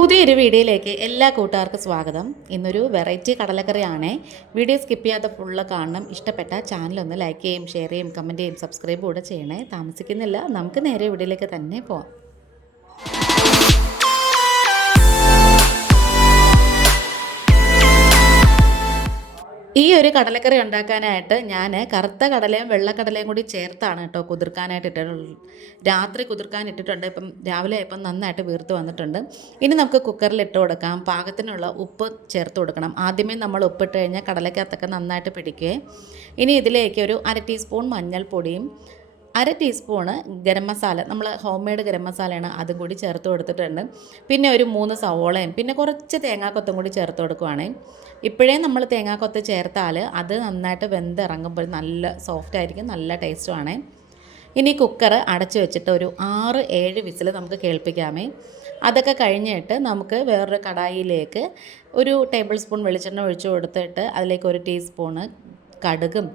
പുതിയൊരു വീഡിയോയിലേക്ക് എല്ലാ കൂട്ടുകാർക്കും സ്വാഗതം. ഇന്നൊരു വെറൈറ്റി കടലക്കറിയാണേ. വീഡിയോ സ്കിപ്പ് ചെയ്യാതെ ഫുള്ള് കാണണം. ഇഷ്ടപ്പെട്ട ചാനലൊന്ന് ലൈക്ക് ചെയ്യും, ഷെയർ ചെയ്യും, കമൻറ്റ് ചെയ്യും, സബ്സ്ക്രൈബ് കൂടെ ചെയ്യണേ. താമസിക്കുന്നില്ല, നമുക്ക് നേരെ വീഡിയോയിലേക്ക് തന്നെ പോവാം. ഈ ഒരു കടലക്കറി ഉണ്ടാക്കാനായിട്ട് ഞാൻ കറുത്ത കടലയും വെള്ളക്കടലയും കൂടി ചേർത്താണ് കേട്ടോ കുതിർക്കാനായിട്ട് ഇട്ടിട്ടുള്ളത്. രാത്രി കുതിർക്കാൻ ഇട്ടിട്ടുണ്ട്. ഇപ്പം രാവിലെ ഇപ്പം നന്നായിട്ട് വീർത്ത് വന്നിട്ടുണ്ട്. ഇനി നമുക്ക് കുക്കറിൽ ഇട്ട് കൊടുക്കാം. പാകത്തിനുള്ള ഉപ്പ് ചേർത്ത് കൊടുക്കണം. ആദ്യമേ നമ്മൾ ഉപ്പിട്ട് കഴിഞ്ഞാൽ കടലക്കകത്തൊക്കെ നന്നായിട്ട് പിടിക്കുകയെ. ഇനി ഇതിലേക്ക് ഒരു 1/2 ടീസ്പൂൺ മഞ്ഞൾപ്പൊടിയും 1/2 ടീസ്പൂണ് ഗരം മസാല, നമ്മൾ ഹോം മെയ്ഡ് ഗരം മസാലയാണ്, അതും കൂടി ചേർത്ത് കൊടുത്തിട്ടുണ്ട്. പിന്നെ ഒരു 3 സവോളയും പിന്നെ കുറച്ച് തേങ്ങാക്കൊത്തും കൂടി ചേർത്ത് കൊടുക്കുവാണ്. ഇപ്പോഴേ നമ്മൾ തേങ്ങാക്കൊത്ത് ചേർത്താൽ അത് നന്നായിട്ട് വെന്തിറങ്ങുമ്പോൾ നല്ല സോഫ്റ്റ് ആയിരിക്കും, നല്ല ടേസ്റ്റുമാണ്. ഇനി കുക്കർ അടച്ചു വെച്ചിട്ട് ഒരു 6-7 വിസിൽ നമുക്ക് കേൾപ്പിക്കാമേ. അതൊക്കെ കഴിഞ്ഞിട്ട് നമുക്ക് വേറൊരു കടായിയിലേക്ക് ഒരു ടേബിൾ സ്പൂൺ വെളിച്ചെണ്ണ ഒഴിച്ചു കൊടുത്തിട്ട് അതിലേക്ക് 1 ടീസ്പൂണ് കടുകും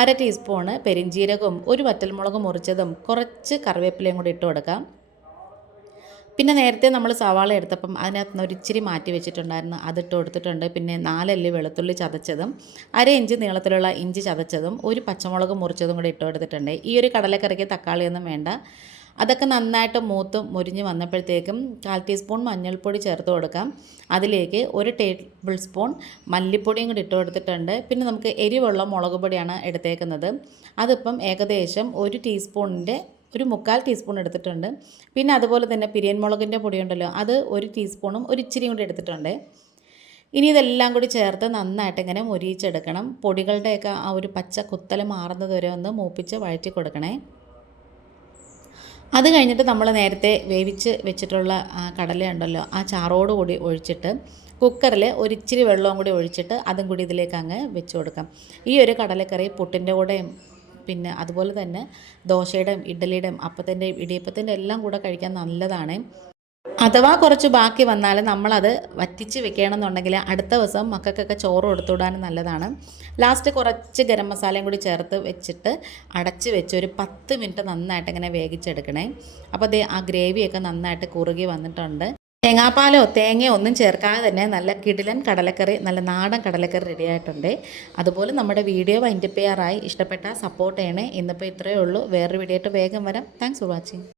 1/2 ടീസ്പൂണ് പെരിഞ്ജീരകവും ഒരു വറ്റൽമുളക് മുറിച്ചതും കുറച്ച് കറിവേപ്പിലയും കൂടി ഇട്ട് കൊടുക്കാം. പിന്നെ നേരത്തെ നമ്മൾ സവാള എടുത്തപ്പം അതിനകത്ത് നിന്ന് ഒരിച്ചിരി മാറ്റി വെച്ചിട്ടുണ്ടായിരുന്നു, അതിട്ട് കൊടുത്തിട്ടുണ്ട്. പിന്നെ 4 അല്ലി വെളുത്തുള്ളി ചതച്ചതും 1/2 ഇഞ്ച് നീളത്തിലുള്ള ഇഞ്ചി ചതച്ചതും ഒരു പച്ചമുളക് മുറിച്ചതും കൂടി ഇട്ട് കൊടുത്തിട്ടുണ്ട്. ഈ ഒരു കടലക്കറിക്ക് തക്കാളിയൊന്നും വേണ്ട. അതൊക്കെ നന്നായിട്ട് മൂത്ത് മുരിഞ്ഞ് വന്നപ്പോഴത്തേക്കും 1/4 ടീസ്പൂൺ മഞ്ഞൾപ്പൊടി ചേർത്ത് കൊടുക്കാം. അതിലേക്ക് 1 ടേബിൾ സ്പൂൺ മല്ലിപ്പൊടിയും കൂടി ഇട്ട് കൊടുത്തിട്ടുണ്ട്. പിന്നെ നമുക്ക് എരിവുള്ള മുളക് പൊടിയാണ് എടുത്തേക്കുന്നത്. അതിപ്പം ഏകദേശം 1 ടീസ്പൂണിൻ്റെ ഒരു 1/4 ടീസ്പൂൺ എടുത്തിട്ടുണ്ട്. പിന്നെ അതുപോലെ തന്നെ പിരിയൻ മുളകിൻ്റെ പൊടിയുണ്ടല്ലോ, അത് 1 ടീസ്പൂണും ഒരു ഇച്ചിരിയും കൂടി എടുത്തിട്ടുണ്ട്. ഇനി ഇതെല്ലാം കൂടി ചേർത്ത് നന്നായിട്ട് ഇങ്ങനെ മൊരിയിച്ചെടുക്കണം. പൊടികളുടെയൊക്കെ ആ ഒരു പച്ച കുത്തൽ മാറുന്നത് വരെ ഒന്ന് മൂപ്പിച്ച് വഴറ്റി കൊടുക്കണേ. അത് കഴിഞ്ഞിട്ട് നമ്മൾ നേരത്തെ വേവിച്ച് വെച്ചിട്ടുള്ള കടലയുണ്ടല്ലോ, ആ ചാറോട് കൂടി ഒഴിച്ചിട്ട് കുക്കറിൽ ഒരിച്ചിരി വെള്ളവും കൂടി ഒഴിച്ചിട്ട് അതും കൂടി ഇതിലേക്ക് അങ്ങ് വെച്ച് കൊടുക്കാം. ഈ ഒരു കടലക്കറി പുട്ടിൻ്റെ കൂടെയും പിന്നെ അതുപോലെ തന്നെ ദോശയുടെയും ഇഡ്ഡലിയുടെയും അപ്പത്തിൻ്റെയും ഇടിയപ്പത്തിൻ്റെ എല്ലാം കൂടെ കഴിക്കാൻ നല്ലതാണ്. അഥവാ കുറച്ച് ബാക്കി വന്നാൽ നമ്മളത് വറ്റിച്ച് വെക്കുകയാണെന്നുണ്ടെങ്കിൽ അടുത്ത ദിവസം മക്കൾക്കൊക്കെ ചോറ് കൊടുത്തുവിടാനും നല്ലതാണ്. ലാസ്റ്റ് കുറച്ച് ഗരം മസാലയും കൂടി ചേർത്ത് വെച്ചിട്ട് അടച്ച് വെച്ച് ഒരു 10 മിനിറ്റ് നന്നായിട്ട് ഇങ്ങനെ വേവിച്ചെടുക്കണേ. അപ്പോൾ അതേ ആ ഗ്രേവിയൊക്കെ നന്നായിട്ട് കുറുകി വന്നിട്ടുണ്ട്. തേങ്ങാപ്പാലോ തേങ്ങയോ ഒന്നും ചേർക്കാതെ തന്നെ നല്ല കിടിലൻ കടലക്കറി, നല്ല നാടൻ കടലക്കറി റെഡി ആയിട്ടുണ്ട്. അതുപോലെ നമ്മുടെ വീഡിയോ വൈൻഡപ്പ് ചെയ്യാറായി. ഇഷ്ടപ്പെട്ടാൽ സപ്പോർട്ട് ചെയ്യണേ. ഇന്നിപ്പോൾ ഇത്രയേ ഉള്ളൂ. വേറൊരു വീഡിയോ ആയിട്ട് വേഗം വരാം. Thanks for watching.